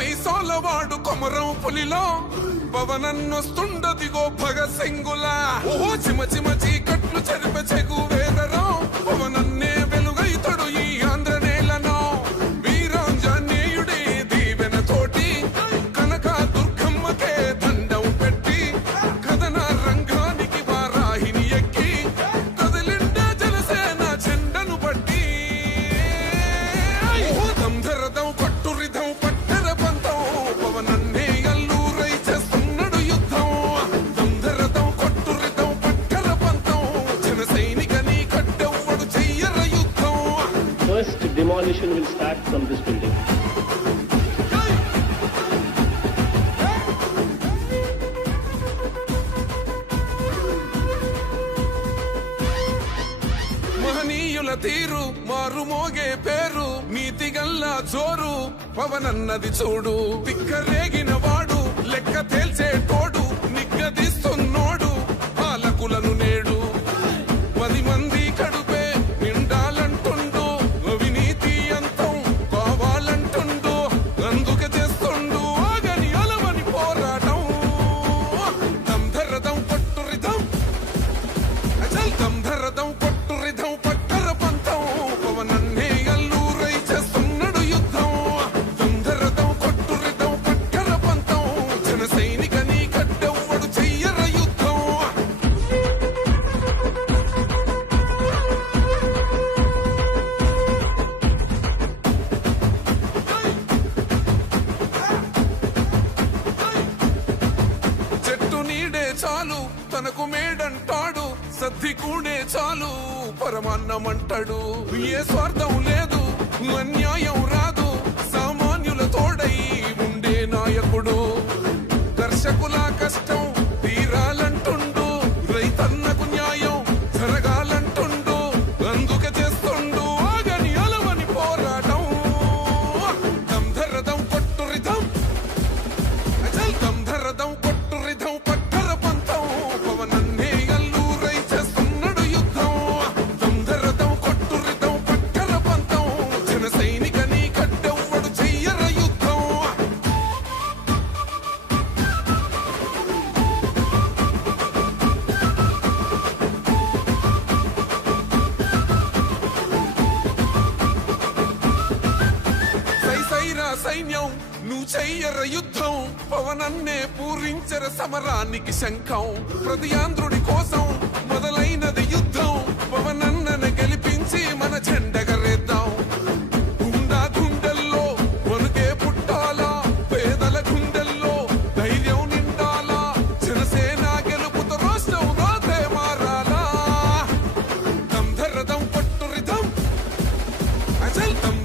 మీసాల వాడు కొమరం పులిలో పవనన్నొస్తుండదిగో భగ సింగుల. ఓ చిమ చిమ revolution will start from this building. మహనీయుల తీరు మారు మోగే పేరు నీతి గల్ల చోరు పవనన్నది చూడు పిక్కరేగిన వాడు లెక్క తేల్చే తోడు నిగ్గదిస్తూ తనకు మేడంటాడు సద్ది కూడే చాలు పరమాన్నం అంటాడు ఏ స్వార్థం లేదు అన్యాయం రా నువ్వు చెయ్యర యుద్ధం పవనన్నే పూరించర సమరానికి శంఖం. ప్రతి కోసం మొదలైనది యుద్ధం పవనన్నను గెలిపించి మన జెండగరేద్దాం గుండా గుండెల్లో వణుకే పుట్టాలా పేదల గుండెల్లో ధైర్యం నిండాలా జనసేన గెలుపుతో రాష్ట్రం రాతే మారాలా. దం ధరదం పట్టురిదం అజల్ దం